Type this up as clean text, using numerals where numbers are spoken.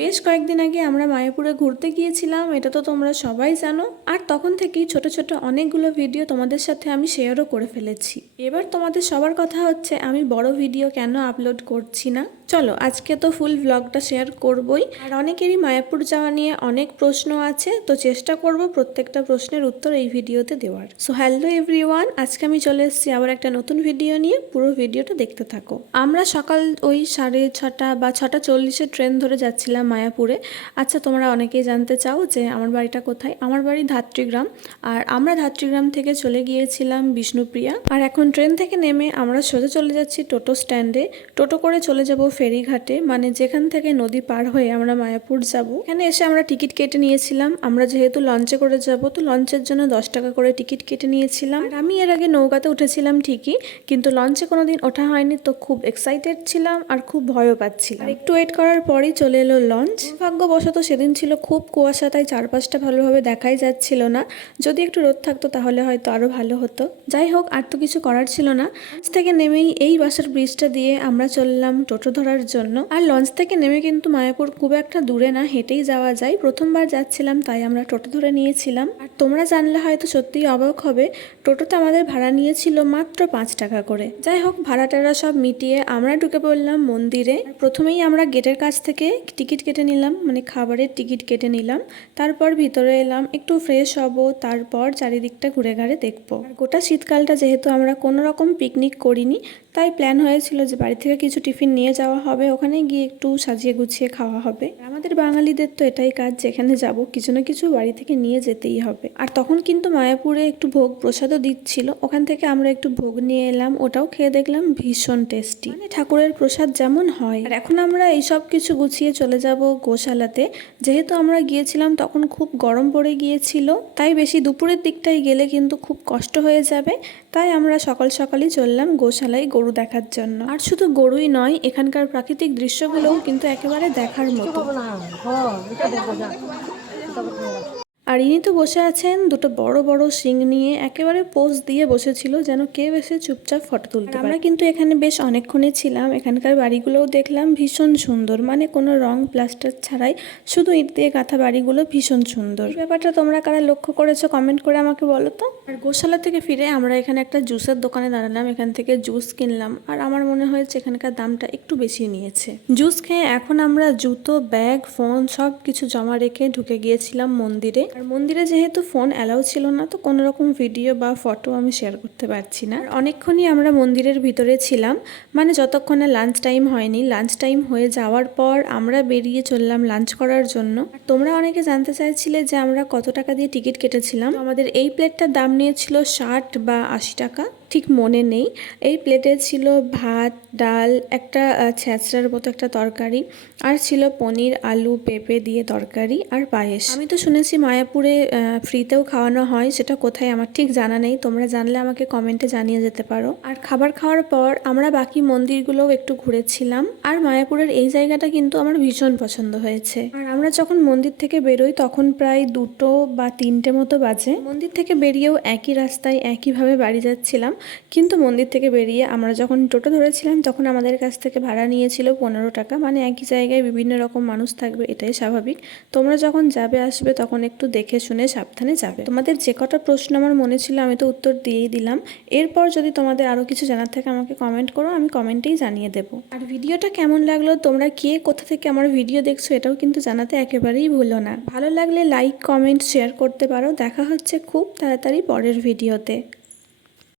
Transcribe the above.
বেশ কয়েকদিন আগে আমরা মায়াপুরে ঘুরতে গিয়েছিলাম, এটা তো তোমরা সবাই জানো। আর তখন থেকেই ছোট ছোট অনেকগুলো ভিডিও তোমাদের সাথে আমি শেয়ারও করে ফেলেছি। এবার তোমাদের সবার কথা হচ্ছে আমি বড় ভিডিও কেন আপলোড করছি না। চলো আজকে তো ফুল ব্লগটা শেয়ার করবই। আর অনেকেরই মায়াপুর যাওয়া নিয়ে অনেক প্রশ্ন আছে, তো চেষ্টা করব প্রত্যেকটা প্রশ্নের উত্তর এই ভিডিওতে দেওয়ার। সো হ্যালো এভরিওয়ান, আজকে আমি চলে এসেছি আবার একটা নতুন ভিডিও নিয়ে। পুরো ভিডিওটা দেখতে থাকো। আমরা সকাল ওই 6:30 বা 6:40 ট্রেন ধরে যাচ্ছিলাম মায়াপুরে। আচ্ছা, তোমরা অনেকেই জানতে চাও যে আমার বাড়িটা কোথায়। আমার বাড়ি ধাত্রীগ্রাম, আর আমরা ধাত্রীগ্রাম থেকে চলে গিয়েছিলাম বিষ্ণুপ্রিয়া। আর এখন ট্রেন থেকে নেমে আমরা সোজা চলে যাচ্ছি টোটো স্ট্যান্ডে। টোটো করে চলে যাব ফেরিঘাটে, মানে যেখান থেকে নদী পার হয়ে আমরা মায়াপুর যাব। এখানে এসে আমরা টিকিট কেটে নিয়েছিলাম। আমরা যেহেতু লঞ্চে করে যাব, তো লঞ্চের জন্য 10 টাকা করে টিকিট কেটে নিয়েছিলাম। আর আমি এর আগে নৌকাতে উঠেছিলাম ঠিকই, কিন্তু লঞ্চে কোনোদিন ওঠা হয়নি, তো খুব এক্সাইটেড ছিলাম আর খুব ভয়ও পাচ্ছিলাম। একটু ওয়েট করার পরই চলে এলো লঞ্চ। দুর্ভাগ্যবশত সেদিন ছিল খুব কুয়াশা, তাই চারপাশটা ভালোভাবে দেখাই যাচ্ছিল না। যদি একটু রোদ থাকতো তাহলে হয়তো আরো ভালো হতো। যাই হোক, আর তো কিছু করার ছিল না। লঞ্চ থেকে নেমেই এই বাসার ব্রিজটা দিয়ে আমরা চললাম টোটো ধরার জন্য। আর লঞ্চ থেকে নেমে কিন্তু মায়াপুর খুব একটা দূরে না, হেঁটেই যাওয়া যায়। প্রথমবার যাচ্ছিলাম তাই আমরা টোটো ধরে নিয়েছিলাম। আর তোমরা জানলে হয়তো সত্যিই অবাক হবে, টোটোতে আমাদের ভাড়া নিয়েছিল মাত্র 5 টাকা করে। যাই হোক, ভাড়াটারা সব মিটিয়ে আমরা ঢুকে পড়লাম মন্দিরে। প্রথমেই আমরা গেটের কাছ থেকে টিকিট কেটে নিলাম, মানে খাবারের টিকিট কেটে নিলাম। তারপর ভিতরে এলাম, একটু ফ্রেশ হব, তারপর চারিদিকটা ঘুরে ঘাড়ে দেখবো। আর গোটা শীতকালটা যেহেতু আমরা কোনো রকম পিকনিক করিনি, তাই প্ল্যান হয়েছিল যে বাড়ি থেকে কিছু টিফিন নিয়ে যাওয়া হবে, ওখানে গিয়ে একটু সাজিয়ে গুছিয়ে খাওয়া হবে। আমাদের বাঙালিদের তো এটাই কাজ, যেখানে যাব কিছু না কিছু বাড়ি থেকে নিয়ে যেতেই হবে। আর তখন কিন্তু মায়াপুরে একটু ভোগ প্রসাদও দিচ্ছিল, ওখান থেকে আমরা একটু ভোগ নিয়ে এলাম, ওটাও খেয়ে দেখলাম ভীষণ টেস্টি, মানে ঠাকুরের প্রসাদ যেমন হয়। আর এখন আমরা এই সব কিছু গুছিয়ে চলে যাব গোশালাতে। যেহেতু আমরা গিয়েছিলাম তখন খুব গরম পড়ে গিয়েছিল, তাই বেশি দুপুরের দিকটাই গেলে কিন্তু খুব কষ্ট হয়ে যাবে। তাই আমরা সকাল সকালই চললাম গোশালায় গরু দেখার জন্য। আর শুধু গরুই নয়, এখানকার প্রাকৃতিক দৃশ্যগুলোও কিন্তু একেবারে দেখার মতো। আর ইনি তো বসে আছেন দুটো বড় বড় শিং নিয়ে, একেবারে পোজ দিয়ে বসেছিল যেন কেউ এসে চুপচাপ ফটো তুলতে পারে। আমরা কিন্তু এখানে বেশ অনেকক্ষণই ছিলাম। এখানকার বাড়িগুলোও দেখলাম ভীষণ সুন্দর, মানে কোনো রং প্লাস্টার ছাড়াই শুধু ইট দিয়ে গাঁথা বাড়িগুলো ভীষণ সুন্দর। এই ব্যাপারটা তোমরা কারা লক্ষ্য করেছো কমেন্ট করে আমাকে বলো তো। আর গোশালা থেকে ফিরে আমরা এখানে একটা জুসের দোকানে দাঁড়ালাম, এখান থেকে জুস কিনলাম। আর আমার মনে হয়েছে এখানকার দামটা একটু বেশি নিয়েছে। জুস খেয়ে এখন আমরা জুতো, ব্যাগ, ফোন সব কিছু জমা রেখে ঢুকে গিয়েছিলাম মন্দিরে। আর মন্দিরে যেহেতু ফোন অ্যালাউ ছিল না, তো কোনো রকম ভিডিও বা ফটো আমি শেয়ার করতে পারছি না। অনেকক্ষণই আমরা মন্দিরের ভিতরে ছিলাম, মানে যতক্ষণে লাঞ্চ টাইম হয়নি। লাঞ্চ টাইম হয়ে যাওয়ার পর আমরা বেরিয়ে চললাম লাঞ্চ করার জন্য। তোমরা অনেকে জানতে চাইছিলে যে আমরা কত টাকা দিয়ে টিকিট কেটেছিলাম। আমাদের এই প্লেটটার দাম নিয়েছিল 60 বা 80 টাকা, ঠিক মনে নেই। এই প্লেটে ছিল ভাত, ডাল, একটা ছ্যাঁচড়ার মতো একটা তরকারি, আর ছিল পনির, আলু, পেঁপে দিয়ে তরকারি আর পায়েস। আমি তো শুনেছি মায়াপুরে ফ্রিতেও খাওয়ানো হয়, সেটা কোথায় আমার ঠিক জানা নেই। তোমরা জানলে আমাকে কমেন্টে জানিয়ে যেতে পারো। আর খাবার খাওয়ার পর আমরা বাকি মন্দিরগুলোও একটু ঘুরেছিলাম। আর মায়াপুরের এই জায়গাটা কিন্তু আমার ভীষণ পছন্দ হয়েছে। আর আমরা যখন মন্দির থেকে বেরোই তখন প্রায় 2টো বা 3টে মতো বাজে। মন্দির থেকে বেরিয়েও একই রাস্তায় একইভাবে বাড়ি যাচ্ছিলাম, কিন্তু মন্দির থেকে বেরিয়ে আমরা যখন টোটো ধরেছিলাম তখন আমাদের কাছ থেকে ভাড়া নিয়েছিল 15 টাকা। মানে একই জায়গায় বিভিন্ন রকম মানুষ থাকবে, এটাই স্বাভাবিক। তোমরা যখন যাবে আসবে তখন একটু দেখে শুনে সাবধানে যাবে। তোমাদের যে কটা প্রশ্ন আমার মনে ছিল আমি তো উত্তর দিয়েই দিলাম। এরপর যদি তোমাদের আরও কিছু জানার থাকে আমাকে কমেন্ট করো, আমি কমেন্টেই জানিয়ে দেবো। আর ভিডিওটা কেমন লাগলো, তোমরা কে কোথা থেকে আমার ভিডিও দেখছো এটাও কিন্তু জানাতে একেবারেই ভুলো না। ভালো লাগলে লাইক, কমেন্ট, শেয়ার করতে পারো। দেখা হচ্ছে খুব তাড়াতাড়ি পরের ভিডিওতে।